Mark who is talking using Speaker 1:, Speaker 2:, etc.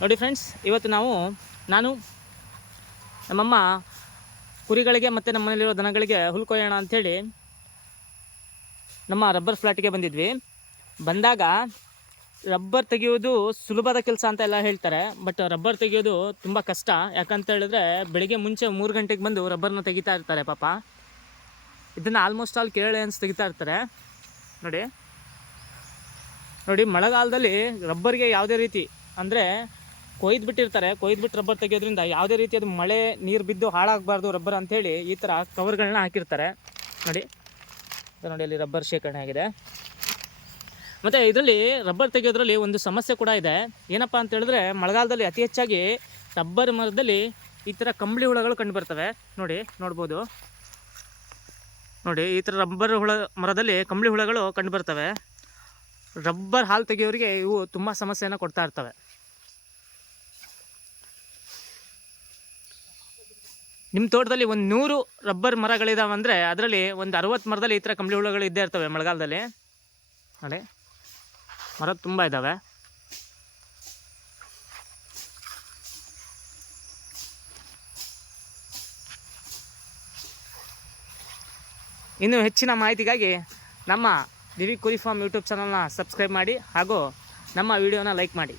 Speaker 1: ನೋಡಿ ಫ್ರೆಂಡ್ಸ್ ಇವತ್ತು ನಾವು, ನಾನು, ನಮ್ಮಮ್ಮ ಕುರಿಗಳಿಗೆ ಮತ್ತು ನಮ್ಮ ಮನೇಲಿರೋ ದನಗಳಿಗೆ ಹುಲ್ ಕೊಯ್ಯೋಣ ಅಂಥೇಳಿ ನಮ್ಮ ರಬ್ಬರ್ ಫ್ಲಾಟಿಗೆ ಬಂದಿದ್ವಿ. ಬಂದಾಗ ರಬ್ಬರ್ ತೆಗೆಯೋದು ಸುಲಭದ ಕೆಲಸ ಅಂತ ಎಲ್ಲ ಹೇಳ್ತಾರೆ ಬಟ್ ರಬ್ಬರ್ ತೆಗೆಯೋದು ತುಂಬ ಕಷ್ಟ. ಯಾಕಂತ ಹೇಳಿದ್ರೆ ಬೆಳಿಗ್ಗೆ ಮುಂಚೆ ಮೂರು ಗಂಟೆಗೆ ಬಂದು ರಬ್ಬರ್ನ ತೆಗಿತಾ ಇರ್ತಾರೆ ಪಾಪ. ಇದನ್ನು ಆಲ್ಮೋಸ್ಟ್ ಆಲ್ ಕೇರಳೆ ಅನ್ಸ್ ತೆಗಿತಾ ಇರ್ತಾರೆ. ನೋಡಿ. ನೋಡಿ, ಮಳೆಗಾಲದಲ್ಲಿ ರಬ್ಬರ್ಗೆ ಯಾವುದೇ ರೀತಿ ಅಂದರೆ ಕೊಯ್ದು ಬಿಟ್ಟಿರ್ತಾರೆ, ಕೊಯ್ದು ಬಿಟ್ಟು ರಬ್ಬರ್ ತೆಗೆಯೋದ್ರಿಂದ ಯಾವುದೇ ರೀತಿ ಅದು ಮಳೆ, ನೀರು ಬಿದ್ದು ಹಾಳಾಗಬಾರ್ದು ರಬ್ಬರ್ ಅಂಥೇಳಿ ಈ ಥರ ಕವರ್ಗಳನ್ನ ಹಾಕಿರ್ತಾರೆ. ನೋಡಿ ನೋಡಿ ಅಲ್ಲಿ ರಬ್ಬರ್ ಶೇಖರಣೆ ಆಗಿದೆ. ಮತ್ತು ಇದರಲ್ಲಿ ರಬ್ಬರ್ ತೆಗೆಯೋದ್ರಲ್ಲಿ ಒಂದು ಸಮಸ್ಯೆ ಕೂಡ ಇದೆ. ಏನಪ್ಪ ಅಂತ ಹೇಳಿದ್ರೆ ಮಳೆಗಾಲದಲ್ಲಿ ಅತಿ ಹೆಚ್ಚಾಗಿ ರಬ್ಬರ್ ಮರದಲ್ಲಿ ಈ ಥರ ಕಂಬಳಿ ಹುಳಗಳು ಕಂಡುಬರ್ತವೆ ನೋಡಿ, ನೋಡ್ಬೋದು. ನೋಡಿ, ಈ ಥರ ರಬ್ಬರ್ ಹುಳ, ಮರದಲ್ಲಿ ಕಂಬಳಿ ಹುಳಗಳು ಕಂಡು ಬರ್ತವೆ. ರಬ್ಬರ್ ಹಾಲು ತೆಗೆಯೋರಿಗೆ ಇವು ತುಂಬ ಸಮಸ್ಯೆಯನ್ನು ಕೊಡ್ತಾ ಇರ್ತವೆ. ನಿಮ್ಮ ತೋಟದಲ್ಲಿ ಒಂದು ನೂರು ರಬ್ಬರ್ ಮರಗಳಿದಾವೆ ಅಂದರೆ ಅದರಲ್ಲಿ ಒಂದು ಅರವತ್ತು ಮರದಲ್ಲಿ ಈ ಥರ ಕಂಬಳಿ ಹುಳುಗಳು ಇದ್ದೇ ಇರ್ತವೆ ಮಳೆಗಾಲದಲ್ಲಿ. ನೋಡಿ. ಮರ ತುಂಬ ಇದ್ದಾವೆ ಇನ್ನು ಹೆಚ್ಚಿನ ಮಾಹಿತಿಗಾಗಿ ನಮ್ಮ ದಿವಿ ಕುರಿ ಫಾರ್ಮ್ ಯೂಟ್ಯೂಬ್ ಚಾನಲ್ನ ಸಬ್ಸ್ಕ್ರೈಬ್ ಮಾಡಿ ಹಾಗೂ ನಮ್ಮ ವಿಡಿಯೋನ ಲೈಕ್ ಮಾಡಿ.